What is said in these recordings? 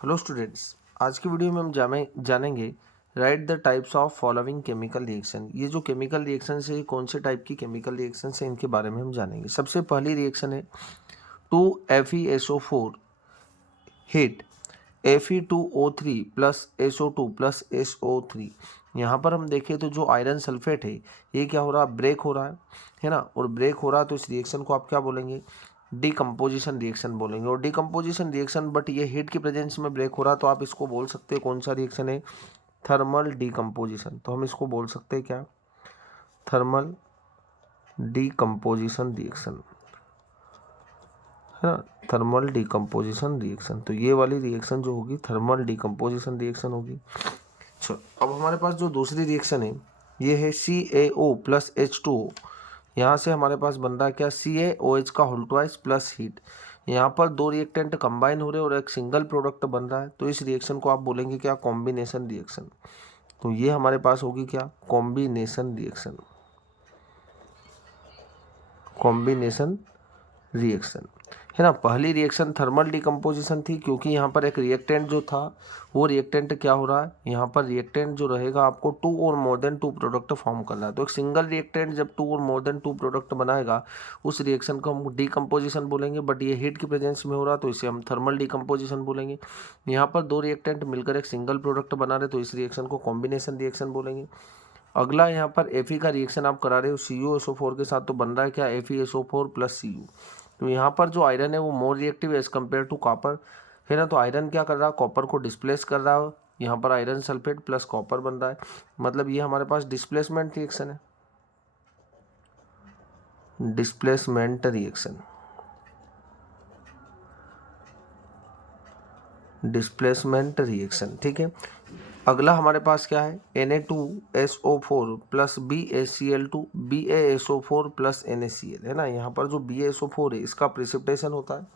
Hello students, आज की video में हम जानेंगे right the types of following chemical reaction. ये जो केमिकल रिएक्शन है, कौन से टाइप की केमिकल रिएक्शन है, इनके बारे में हम जानेंगे। सबसे पहली रिएक्शन है 2FeSO4 heat Fe2O3 plus SO2 plus SO3। यहाँ पर हम देखें तो जो आयरन सल्फेट है ये क्या हो रहा है, ब्रेक हो रहा है ना। और ब्रेक हो रहा है तो इस रिएक्शन को आप क्या बोलेंगे, डीकम्पोजिशन रिएक्शन बोलेंगे। और डीकम्पोजिशन रिएक्शन, बट ये हीट की प्रेजेंस में ब्रेक हो रहा है तो आप इसको बोल सकते हैं कौन सा रिएक्शन है, थर्मल डीकम्पोजिशन। तो हम इसको बोल सकते हैं क्या, थर्मल डीकम्पोजिशन रिएक्शन, है ना, थर्मल डीकम्पोजिशन रिएक्शन। तो ये वाली रिएक्शन जो होगी थर्मल डीकम्पोजिशन रिएक्शन होगी। चलो अब हमारे पास जो दूसरी रिएक्शन है ये है CaO प्लस H2O। यहाँ से हमारे पास बन रहा है क्या, CaOH का होल ट्वाइस प्लस हीट। यहाँ पर दो रिएक्टेंट कंबाइन हो रहे हैं और एक सिंगल प्रोडक्ट बन रहा है तो इस रिएक्शन को आप बोलेंगे क्या, कॉम्बिनेशन रिएक्शन। तो ये हमारे पास होगी क्या, कॉम्बिनेशन रिएक्शन, कॉम्बिनेशन रिएक्शन, है ना। पहली रिएक्शन थर्मल डिकम्पोजिशन थी क्योंकि यहाँ पर एक रिएक्टेंट जो था वो रिएक्टेंट क्या हो रहा है, यहाँ पर रिएक्टेंट जो रहेगा आपको टू और more than two product form करना है। तो एक सिंगल रिएक्टेंट जब टू और मोर देन टू प्रोडक्ट बनाएगा उस रिएक्शन को हम डिकम्पोजिशन बोलेंगे। बट ये हीट की प्रेजेंस में हो रहा है तो इसे हम थर्मल डिकम्पोजिशन बोलेंगे। यहाँ पर दो रिएक्टेंट मिलकर एक सिंगल प्रोडक्ट बना रहे तो इस रिएक्शन को कॉम्बिनेशन रिएक्शन बोलेंगे। अगला यहाँ पर Fe का रिएक्शन आप करा रहे हो CuSO4 के साथ तो बन रहा है क्या, FeSO4 प्लस Cu। तो यहाँ पर जो आयरन है वो more reactive as compare to copper, है ना। तो आयरन क्या कर रहा है, कॉपर को डिस्प्लेस कर रहा है। यहाँ पर आयरन सल्फेट प्लस कॉपर बन रहा है, मतलब ये हमारे पास डिस्प्लेसमेंट रिएक्शन है, डिस्प्लेसमेंट रिएक्शन, डिस्प्लेसमेंट रिएक्शन, ठीक है। अगला हमारे पास क्या है, Na2SO4 plus BaCl2 BaSO4 plus NaCl, है ना। यहाँ पर जो BaSO4 है इसका प्रेसिपिटेशन होता है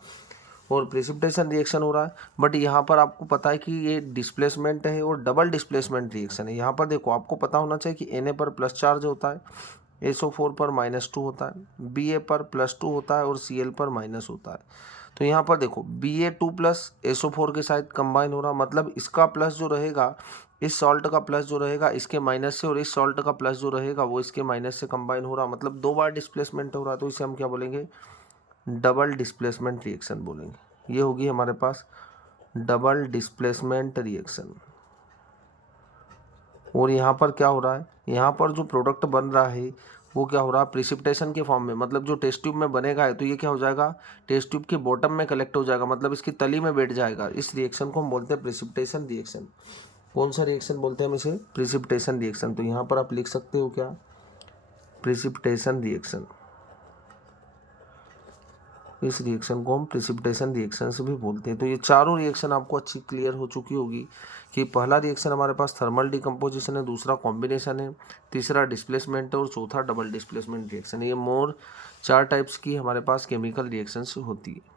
और प्रेसिपिटेशन रिएक्शन हो रहा है। बट यहाँ पर आपको पता है कि ये डिस्प्लेसमेंट है और डबल डिस्प्लेसमेंट रिएक्शन है। यहाँ पर देखो आपको पता होना चाहिए कि Na पर प्लस चार्ज होता है, SO4 पर -2 होता है, Ba पर +2 होता है और Cl पर माइनस होता है। तो यहाँ पर देखो Ba2 प्लस SO4 के साथ कंबाइन हो रहा, मतलब इसका प्लस जो रहेगा, इस सॉल्ट का प्लस जो रहेगा इसके माइनस से, और इस सॉल्ट का प्लस जो रहेगा वो इसके माइनस से कंबाइन हो रहा, मतलब दो बार डिस्प्लेसमेंट हो रहा। तो इसे हम क्या बोलेंगे, डबल डिस्प्लेसमेंट रिएक्शन बोलेंगे। ये होगी हमारे पास डबल डिस्प्लेसमेंट रिएक्शन। और यहाँ पर क्या हो रहा है, यहाँ पर जो प्रोडक्ट बन रहा है वो क्या हो रहा है, प्रिसिपिटेशन के फॉर्म में, मतलब जो टेस्ट ट्यूब में बनेगा है तो ये क्या हो जाएगा, टेस्ट ट्यूब के बॉटम में कलेक्ट हो जाएगा, मतलब इसकी तली में बैठ जाएगा। इस रिएक्शन को हम बोलते हैं प्रिसिपिटेशन रिएक्शन। कौन सा रिएक्शन बोलते हैं हम इसे, प्रिसिपिटेशन रिएक्शन। तो यहाँ पर आप लिख सकते हो क्या, प्रिसिपिटेशन रिएक्शन। इस रिएक्शन को हम प्रिसिपिटेशन रिएक्शन से भी बोलते हैं। तो ये चारों रिएक्शन आपको अच्छी क्लियर हो चुकी होगी कि पहला रिएक्शन हमारे पास थर्मल डिकम्पोजिशन है, दूसरा कॉम्बिनेशन है, तीसरा डिस्प्लेसमेंट है और चौथा डबल डिस्प्लेसमेंट रिएक्शन है। ये मोर 4 टाइप्स की हमारे पास केमिकल रिएक्शंस होती है।